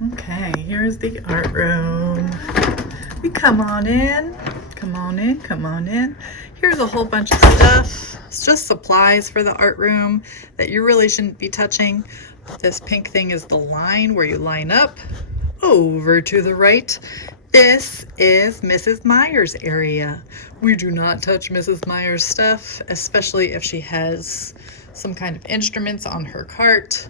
Okay, here's the art room. We come on in, come on in, come on in. Here's a whole bunch of stuff. It's just supplies for the art room that you really shouldn't be touching. This pink thing is the line where you line up. Over to the right, this is Mrs. Myers' area. We do not touch Mrs. Myers' stuff, especially if she has some kind of instruments on her cart.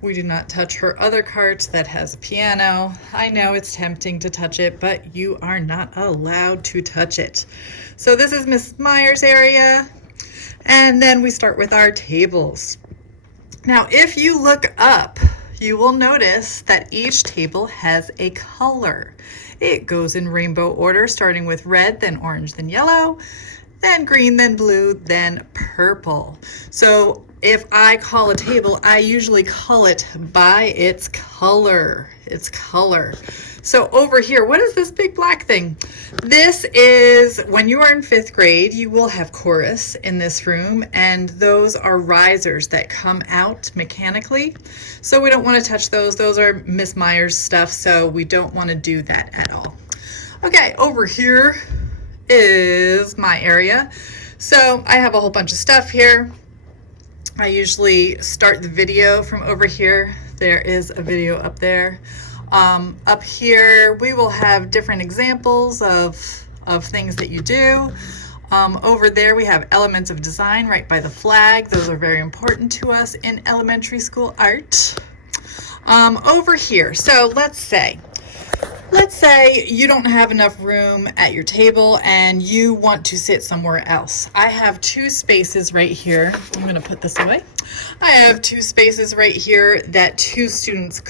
We do not touch her other cart that has a piano. I know it's tempting to touch it, but you are not allowed to touch it. So this is Mrs. Myers' area. And then we start with our tables. Now, if you look up, you will notice that each table has a color. It goes in rainbow order, starting with red, then orange, then yellow, then green, then blue, then purple. So if I call a table, I usually call it by its color. So over here, what is this big black thing? This is, when you are in 5th grade, you will have chorus in this room, and those are risers that come out mechanically. So we don't want to touch those. Those are Miss Myers stuff, so we don't want to do that at all. Okay, over here is my area. So I have a whole bunch of stuff here. I usually start the video from over here. There is a video up there. Up here, we will have different examples of things that you do. Over there, we have elements of design right by the flag. Those are very important to us in elementary school art. Over here, so let's say you don't have enough room at your table and you want to sit somewhere else. I have 2 spaces right here. I'm going to put this away. I have 2 spaces right here that 2 students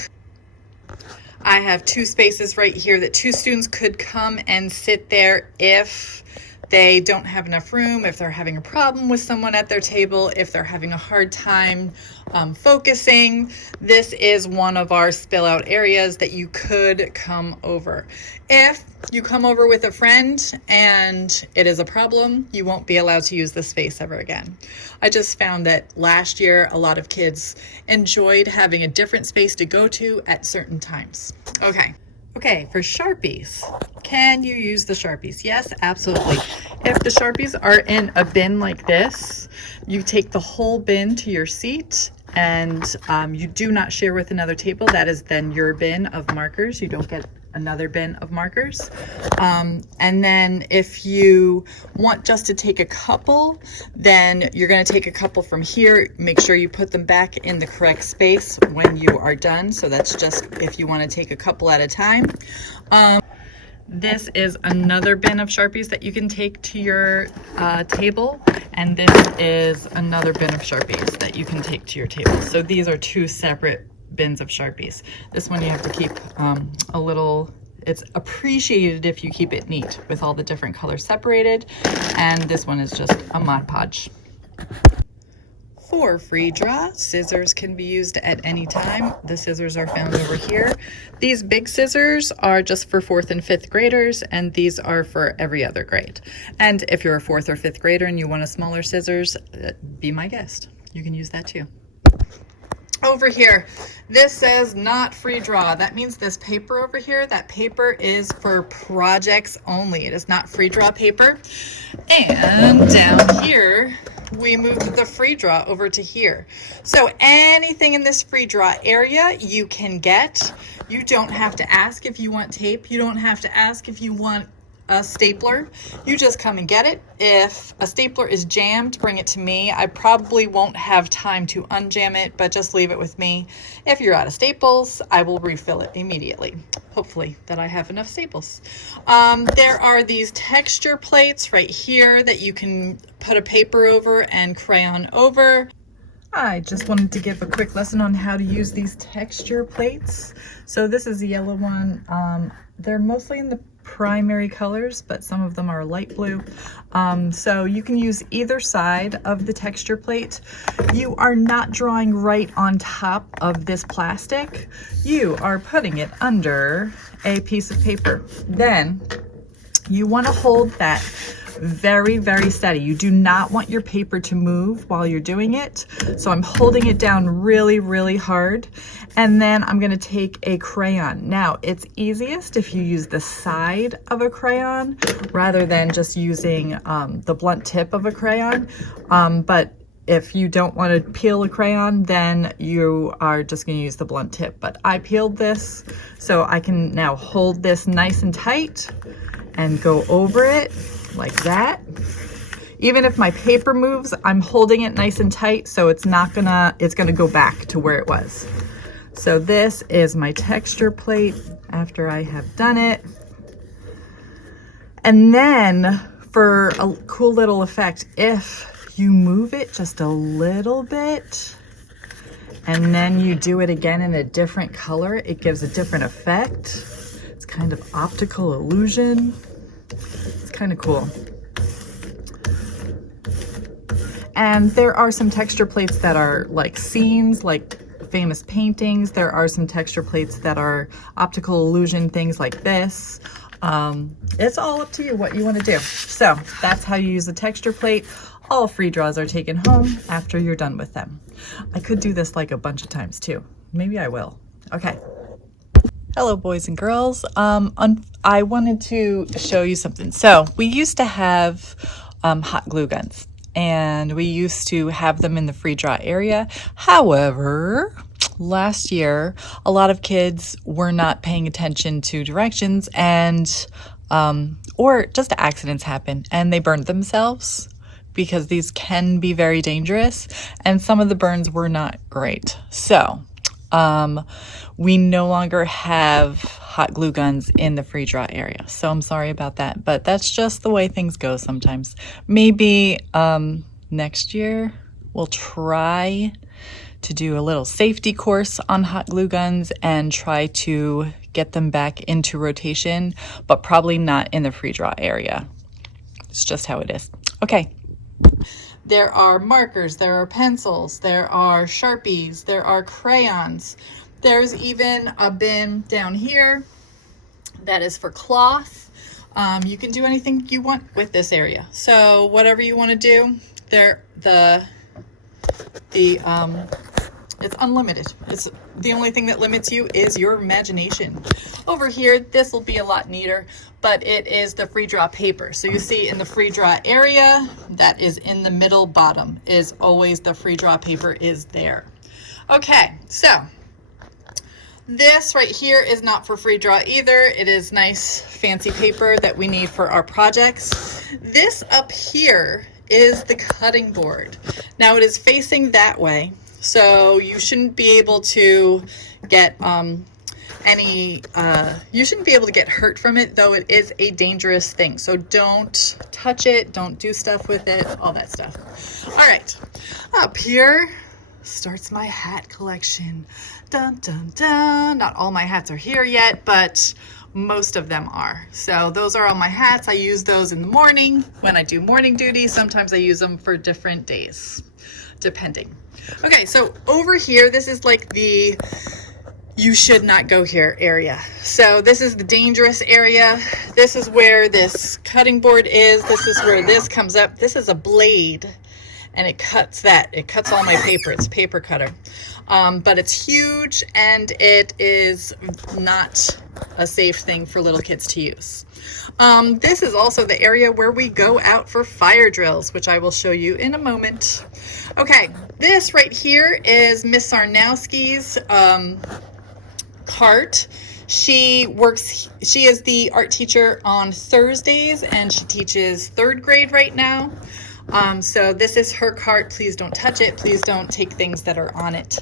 could come and sit there if they don't have enough room, if they're having a problem with someone at their table, if they're having a hard time focusing. This is one of our spill out areas that you could come over. If you come over with a friend and it is a problem, you won't be allowed to use this space ever again. I just found that last year a lot of kids enjoyed having a different space to go to at certain times. Okay, for Sharpies, can you use the Sharpies? Yes, absolutely. If the Sharpies are in a bin like this, you take the whole bin to your seat and you do not share with another table. That is then your bin of markers. You don't get another bin of markers. And then if you want just to take a couple, then you're going to take a couple from here. Make sure you put them back in the correct space when you are done. So that's just if you want to take a couple at a time. This is another bin of Sharpies that you can take to your table, and this is another bin of Sharpies that you can take to your table. So these are 2 separate bins of Sharpies. This one you have to keep a little, it's appreciated if you keep it neat with all the different colors separated, and this one is just a Mod Podge. For free draw, scissors can be used at any time. The scissors are found over here. These big scissors are just for 4th and 5th graders, and these are for every other grade. And if you're a 4th or 5th grader and you want a smaller scissors, be my guest. You can use that too. Over here, this says not free draw. That means this paper over here, that paper is for projects only. It is not free draw paper. And down here, we moved the free draw over to here. So anything in this free draw area you can get. You don't have to ask if you want tape. You don't have to ask if you want a stapler. You just come and get it. If a stapler is jammed, bring it to me. I probably won't have time to unjam it, but just leave it with me. If you're out of staples, I will refill it immediately. Hopefully that I have enough staples. There are these texture plates right here that you can put a paper over and crayon over. I just wanted to give a quick lesson on how to use these texture plates. So this is the yellow one. They're mostly in the primary colors, but some of them are light blue. So you can use either side of the texture plate. You are not drawing right on top of this plastic. You are putting it under a piece of paper. Then you want to hold that very, very steady. You do not want your paper to move while you're doing it. So I'm holding it down really, really hard. And then I'm gonna take a crayon. Now, it's easiest if you use the side of a crayon rather than just using the blunt tip of a crayon. But if you don't want to peel a crayon, then you are just going to use the blunt tip. But I peeled this, so I can now hold this nice and tight and go over it like that. Even if my paper moves, I'm holding it nice and tight, so it's gonna go back to where it was. So this is my texture plate after I have done it. And then for a cool little effect, if you move it just a little bit and then you do it again in a different color, it gives a different effect. It's kind of optical illusion. It's kind of cool. And there are some texture plates that are like scenes, like famous paintings. There are some texture plates that are optical illusion, things like this. It's all up to you what you want to do. So that's how you use the texture plate. All free draws are taken home after you're done with them. I could do this like a bunch of times too. Maybe I will. Okay. Hello, boys and girls. I wanted to show you something. So we used to have hot glue guns, and we used to have them in the free draw area. However, last year, a lot of kids were not paying attention to directions, and or just accidents happen and they burned themselves, because these can be very dangerous, and some of the burns were not great. So we no longer have hot glue guns in the free draw area. So I'm sorry about that, but that's just the way things go sometimes. Maybe next year we'll try to do a little safety course on hot glue guns and try to get them back into rotation, but probably not in the free draw area. It's just how it is. Okay. There are markers, there are pencils, there are Sharpies, there are crayons. There's even a bin down here that is for cloth. You can do anything you want with this area. So whatever you want to do, it's unlimited. It's the only thing that limits you is your imagination. Over here, this will be a lot neater, but it is the free draw paper. So you see in the free draw area, that is in the middle bottom, is always the free draw paper is there. Okay, so this right here is not for free draw either. It is nice fancy paper that we need for our projects. This up here is the cutting board. Now it is facing that way, so you shouldn't be able to get you shouldn't be able to get hurt from it, though it is a dangerous thing. So don't touch it, don't do stuff with it, all that stuff. All right, up here starts my hat collection. Dun, dun, dun. Not all my hats are here yet, but most of them are. So those are all my hats. I use those in the morning when I do morning duty. Sometimes I use them for different days, depending. Okay, so over here, this is like the you should not go here area. So this is the dangerous area. This is where this cutting board is. This is where this comes up. This is a blade, and it cuts that. It cuts all my paper. It's a paper cutter. But it's huge, and it is not a safe thing for little kids to use. This is also the area where we go out for fire drills, which I will show you in a moment. Okay, this right here is Miss Sarnowski's cart. She is the art teacher on Thursdays, and she teaches 3rd grade right now. So this is her cart. Please don't touch it. Please don't take things that are on it.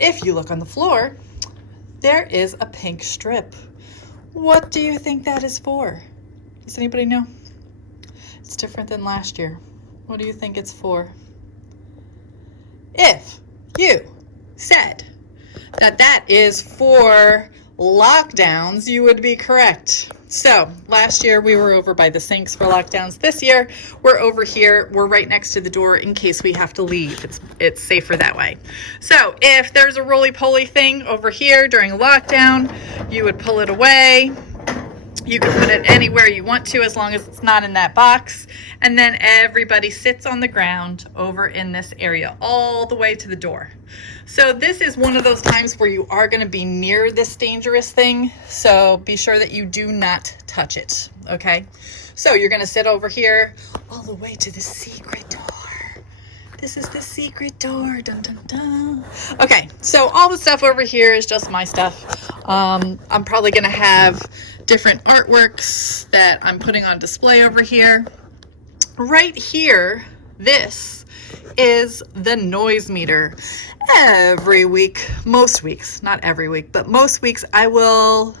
If you look on the floor, there is a pink strip. What do you think that is for? Does anybody know? It's different than last year. What do you think it's for? If you said that is for lockdowns, you would be correct. So last year we were over by the sinks for lockdowns. This year we're over here. We're right next to the door in case we have to leave. It's safer that way. So if there's a roly-poly thing over here during a lockdown, you would pull it away You can put it anywhere you want to as long as it's not in that box. And then everybody sits on the ground over in this area all the way to the door. So this is one of those times where you are going to be near this dangerous thing. So be sure that you do not touch it. Okay. So you're going to sit over here all the way to the secret door. This is the secret door. Dun, dun, dun. Okay, so all the stuff over here is just my stuff. I'm probably going to have different artworks that I'm putting on display over here. Right here, this is the noise meter. Every week, most weeks, not every week, but most weeks, I will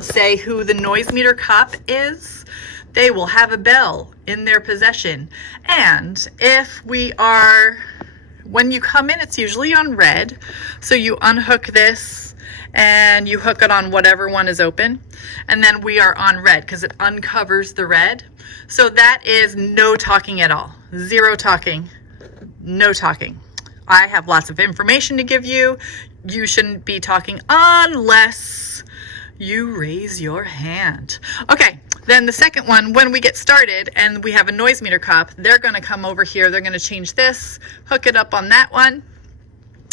say who the noise meter cop is. They will have a bell in their possession. And if when you come in, it's usually on red. So you unhook this and you hook it on whatever one is open. And then we are on red because it uncovers the red. So that is no talking at all. Zero talking, no talking. I have lots of information to give you. You shouldn't be talking unless you raise your hand. Okay. Then the second one, when we get started and we have a noise meter cop, they're going to come over here. They're going to change this, hook it up on that one,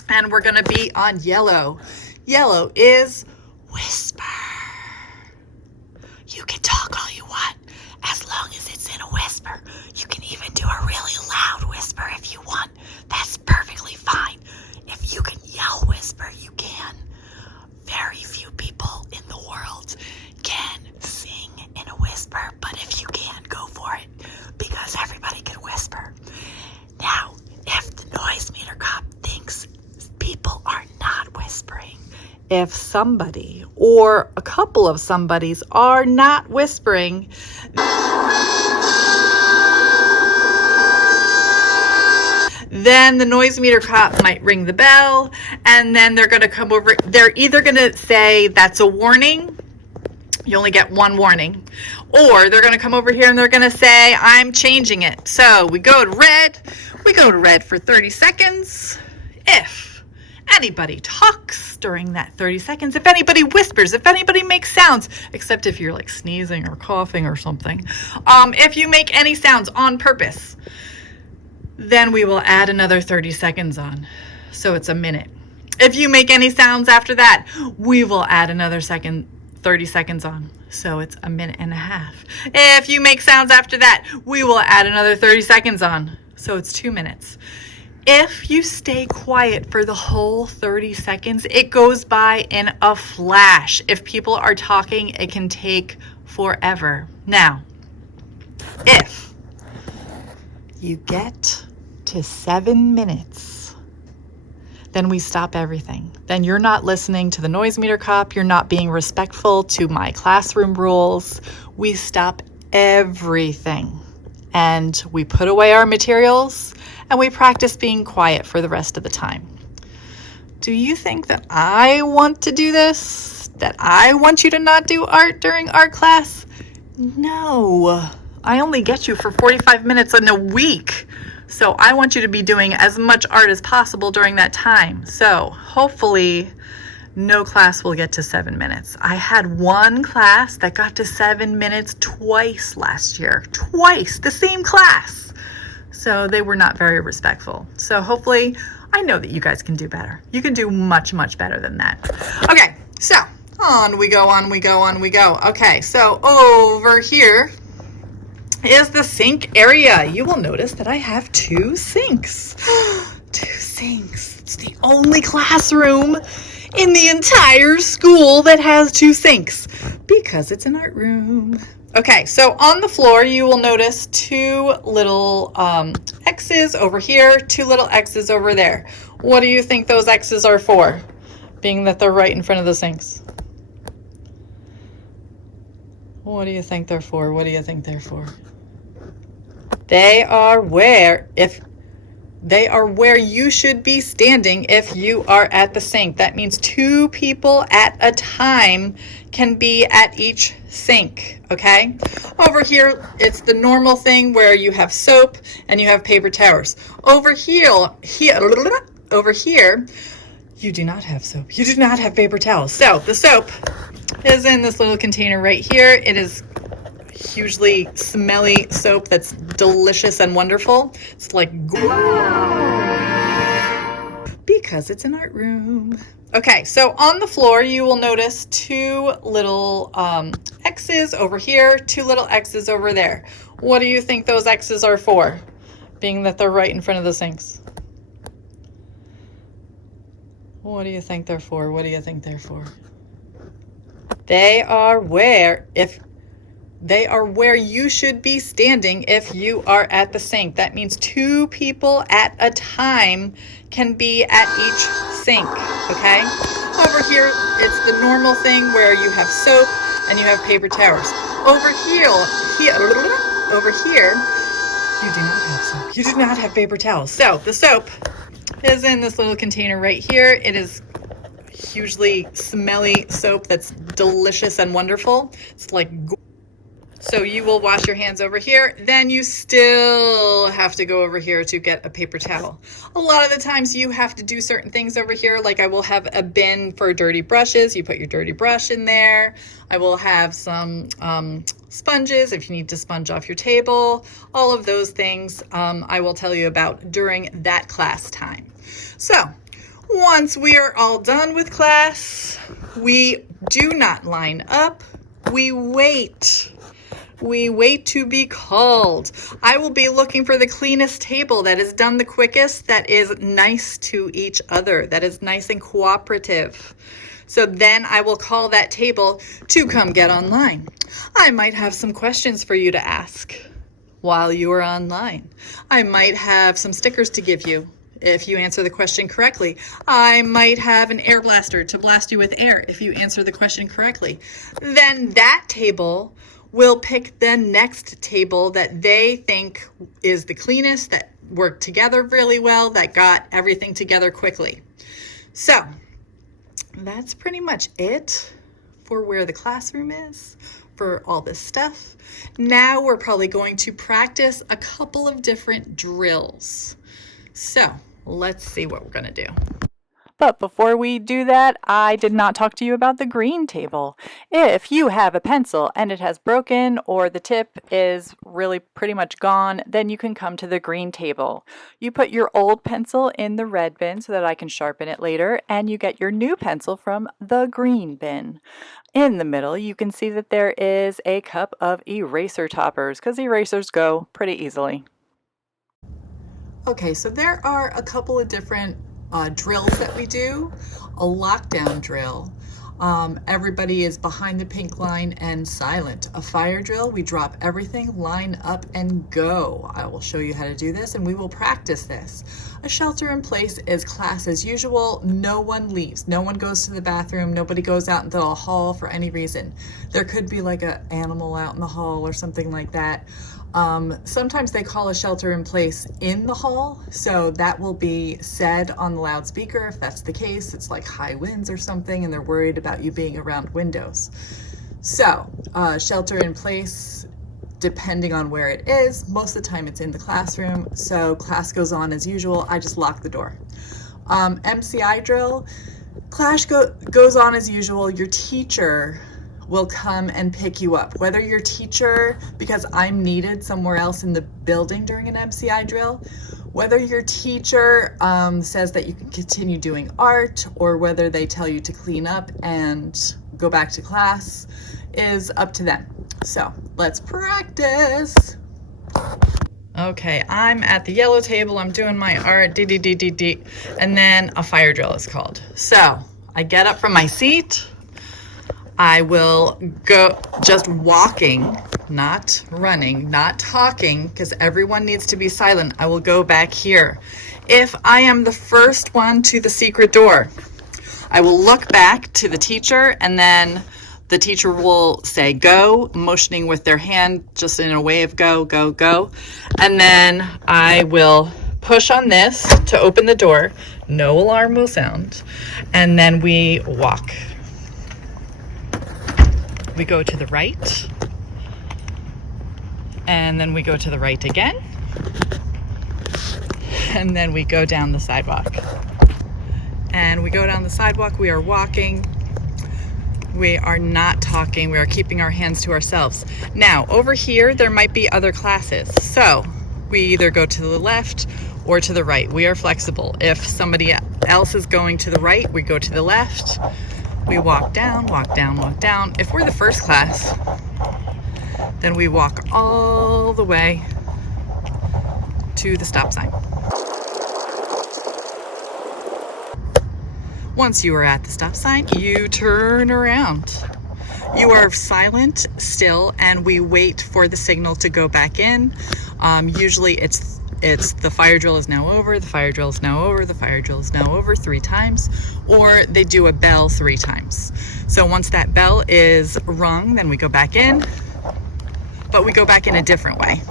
and we're going to be on yellow. Yellow is whisper. You can talk all you want as long as it's in a whisper. You can even do a really loud whisper if you want. That's perfectly fine. If you can yell whisper, you can. Very few people in the world can sing in a whisper, but if you can, go for it, because everybody can whisper. Now, if the noise meter cop thinks people are not whispering, if somebody or a couple of somebodies are not whispering, then the noise meter cop might ring the bell, and then they're going to come over. They're either going to say that's a warning. You only get one warning. Or they're going to come over here and they're going to say, I'm changing it. So we go to red. We go to red for 30 seconds. If anybody talks during that 30 seconds, if anybody whispers, if anybody makes sounds, except if you're like sneezing or coughing or something, if you make any sounds on purpose, then we will add another 30 seconds on. So it's a minute. If you make any sounds after that, we will add another 30 seconds on. So it's a minute and a half. If you make sounds after that, we will add another 30 seconds on. So it's 2 minutes. If you stay quiet for the whole 30 seconds, it goes by in a flash. If people are talking, it can take forever. Now, if you get to 7 minutes, then we stop everything. Then you're not listening to the noise meter cop. You're not being respectful to my classroom rules. We stop everything and we put away our materials and we practice being quiet for the rest of the time. Do you think that I want to do this? That I want you to not do art during art class? No, I only get you for 45 minutes in a week. So I want you to be doing as much art as possible during that time. So hopefully no class will get to 7 minutes. I had one class that got to 7 minutes twice last year. Twice, the same class. So they were not very respectful. So hopefully, I know that you guys can do better. You can do much, much better than that. Okay, so on we go, on we go, on we go. Okay, so over here is the sink area. You will notice that I have 2 sinks. 2 sinks. It's the only classroom in the entire school that has 2 sinks because it's an art room. Okay, so on the floor you will notice 2 little X's over here, 2 little X's over there. What do you think those X's are for, being that they're right in front of the sinks? What do you think they're for? What do you think they're for? They are where you should be standing if you are at the sink. That means 2 people at a time can be at each sink, okay? Over here, it's the normal thing where you have soap and you have paper towels. Over here, you do not have soap. You do not have paper towels. So the soap is in this little container right here. It is hugely smelly soap that's delicious and wonderful. It's like because it's an art room. Okay, so on the floor you will notice two little X's over here, two little X's over there. What do you think those X's are for, being that they're right in front of the sinks? What do you think they're for? What do you think they're for? They are where you should be standing if you are at the sink. That means two people at a time can be at each sink, okay? Over here, it's the normal thing where you have soap and you have paper towels. Over here, you do not have soap. You do not have paper towels. So the soap is in this little container right here. It is hugely smelly soap that's delicious and wonderful. It's like, so you will wash your hands over here, then you still have to go over here to get a paper towel. A lot of the times you have to do certain things over here, like I will have a bin for dirty brushes. You put your dirty brush in there. I will have some sponges if you need to sponge off your table. All of those things I will tell you about during that class time. So once we are all done with class, we do not line up. We wait. We wait to be called. I will be looking for the cleanest table that is done the quickest, that is nice to each other, that is nice and cooperative. So then I will call that table to come get online. I might have some questions for you to ask while you are online. I might have some stickers to give you if you answer the question correctly. I might have an air blaster to blast you with air if you answer the question correctly. Then that table will pick the next table that they think is the cleanest, that worked together really well, that got everything together quickly. So that's pretty much it for where the classroom is, for all this stuff. Now we're probably going to practice a couple of different drills. So let's see what we're gonna do. But before we do that, I did not talk to you about the green table. If you have a pencil and it has broken or the tip is really pretty much gone, then you can come to the green table. You put your old pencil in the red bin so that I can sharpen it later, and you get your new pencil from the green bin. In the middle, you can see that there is a cup of eraser toppers, because erasers go pretty easily. Okay, so there are a couple of different drills that we do. A lockdown drill. Everybody is behind the pink line and silent. A fire drill, we drop everything, line up and go. I will show you how to do this and we will practice this. A shelter in place is class as usual. No one leaves. No one goes to the bathroom. Nobody goes out into the hall for any reason. There could be like an animal out in the hall or something like that. Sometimes they call a shelter in place in the hall, so that will be said on the loudspeaker. If that's the case, it's like high winds or something and they're worried about you being around windows. So shelter in place, depending on where it is, most of the time it's in the classroom, so class goes on as usual. I just lock the door. MCI drill, class goes on as usual. Your teacher will come and pick you up. Whether your teacher, because I'm needed somewhere else in the building during an MCI drill, whether your teacher says that you can continue doing art or whether they tell you to clean up and go back to class is up to them. So let's practice. Okay, I'm at the yellow table, I'm doing my art, and then a fire drill is called. So I get up from my seat. I will go just walking, not running, not talking, because everyone needs to be silent. I will go back here. If I am the first one to the secret door, I will look back to the teacher and then the teacher will say go, motioning with their hand just in a way of go, go, go. And then I will push on this to open the door. No alarm will sound. And then we walk. We go to the right, and then we go to the right again, and then we go down the sidewalk. And we go down the sidewalk, we are walking. We are not talking. We are keeping our hands to ourselves. Now, over here, there might be other classes. So we either go to the left or to the right. We are flexible. If somebody else is going to the right, we go to the left. We walk down, walk down, walk down. If we're the first class, then we walk all the way to the stop sign. Once you are at the stop sign, you turn around. You are silent still, and we wait for the signal to go back in. Usually it's the fire drill is now over, the fire drill is now over, the fire drill is now over 3 times, or they do a bell 3 times. So once that bell is rung, then we go back in, but we go back in a different way.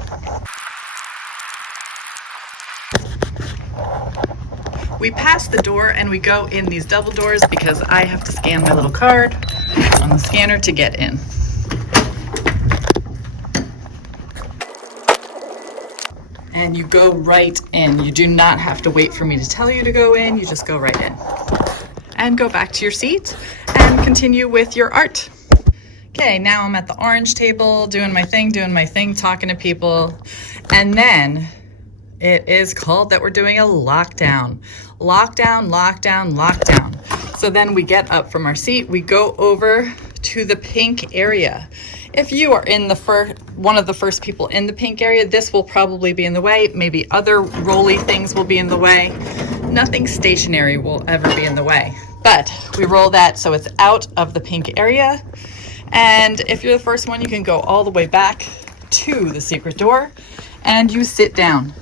We pass the door and we go in these double doors because I have to scan my little card on the scanner to get in. And you go right in. You do not have to wait for me to tell you to go in. You just go right in. And go back to your seat and continue with your art. Okay, now I'm at the orange table, doing my thing, talking to people. And then it is called that we're doing a lockdown. Lockdown, lockdown, lockdown. So then we get up from our seat, we go over to the pink area. If you are in the one of the first people in the pink area, this will probably be in the way. Maybe other rolly things will be in the way. Nothing stationary will ever be in the way. But we roll that so it's out of the pink area. And if you're the first one, you can go all the way back to the secret door and you sit down.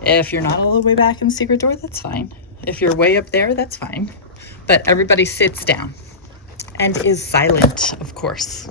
If you're not all the way back in the secret door, that's fine. If you're way up there, that's fine. But everybody sits down and is silent, of course.